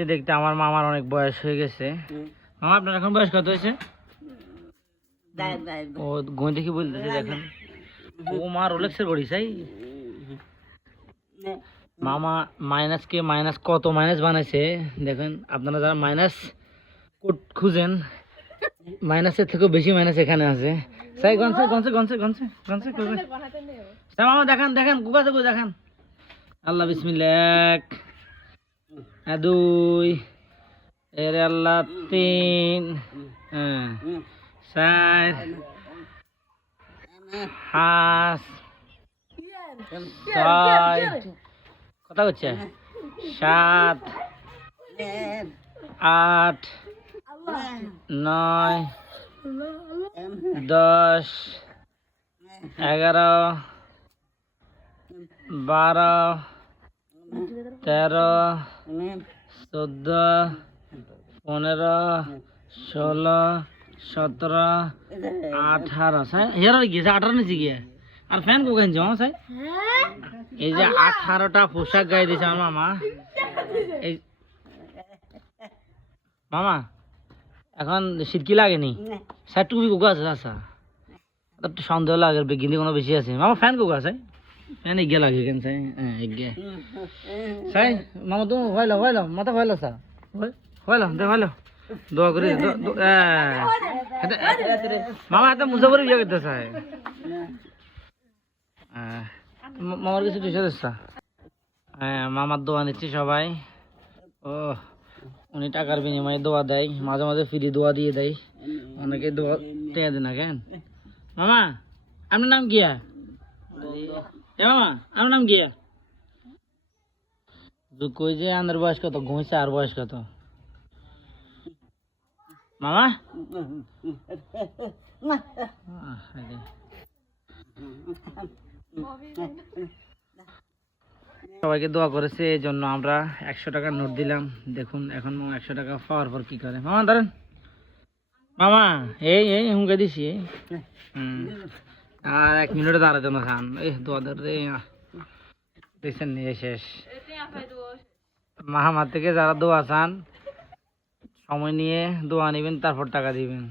দেখতে দেখতে আমার মামার অনেক বয়স হয়ে গেছে। মামা আপনার এখন বয়স কত হয়েছে? ও গোঁ দেখি বলতেছে দেখেন, ও মা রোলেক্সের ঘড়ি চাই। মামা মাইনাসকে মাইনাস কত মাইনাস বানাইছে দেখেন। আপনারা যারা মাইনাস খুঁজেন, মাইনাসের থেকেও বেশি মাইনাস এখানে আছে। সাই গনছে গনছে গনছে গনছে গনছে মামা দেখান দেখান গুগাতে গুলো দেখান। আল্লাহ বিসমিল্লাহ, 1 2 এরে আল্লাহ 3 4 5 6 কথা হচ্ছে 7 8 9 10 11 12 13 14 15 16 17 18 হেয়ার গিয়েছে 18 নিচে গিয়ে। আর ফ্যান কো কিনছে মামা সাই? এই যে 18টা পোশাক গায়ে দিয়েছে আমার মামা। এই মামা এখন শীত কি লাগেনি? স্যার টুপি কোকা আছে আচ্ছা, একটু সন্দেহ লাগে গিন্দি কোনো বেশি আছে। মামা ফ্যান কোকা আছে? ফ্যান এগিয়ে লাগে কেন সাই? হ্যাঁ এগিয়ে সাই মামা তুমি ভাইলো মাথা ভাইলো স্যার ভাইলো দে ভাইলো দোয়া করি মামা এত মুসাফরি বিয়ে করতে চাই। মামার কিছু টিশার্ট দিচ্ছা? হ্যাঁ মামার দোয়া নিচ্ছি সবাই। ও উনি টাকার বিনিময়ে দোয়া দেয়, মাঝে মাঝে ফ্রি দোয়া দিয়ে দেয়। অনেকে দোয়া টেয়া দেয় না কেন। মামা আপনার নাম কি? এ মামা আপনার নাম কি? কই যে আন্দার বয়স কত? ঘুমিয়েছে আর বয়স কত? মামা সবাইকে দোয়া করেছে, এই জন্য আমরা 100 টাকার নোট দিলাম। দেখুন এখন 100 টাকা পাওয়ার পর কি করে। মামা ধরেন মামা, এই এই হুমকে দিছি। আর 1 মিনিটে দাঁড়াতে না খান। এই দোয়া ধরে দেখছেন নিয়ে শেষ। মামার থেকে যারা দোয়া চান সময় নিয়ে দোয়া নেবেন, তারপর টাকা দিবেন।